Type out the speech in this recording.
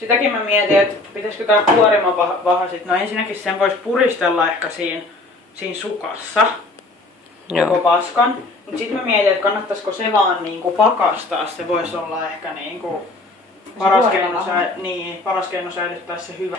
Sitäkin mä mietin, että pitäisikö tää kuorimapaha sit. No ensinnäkin sen vois puristella ehkä siinä sukassa. Koko paskan. Mut sit mä mietin, että kannattaisiko se vaan niinku pakastaa. Se vois olla ehkä niinku paras keino säilyttää se hyvä.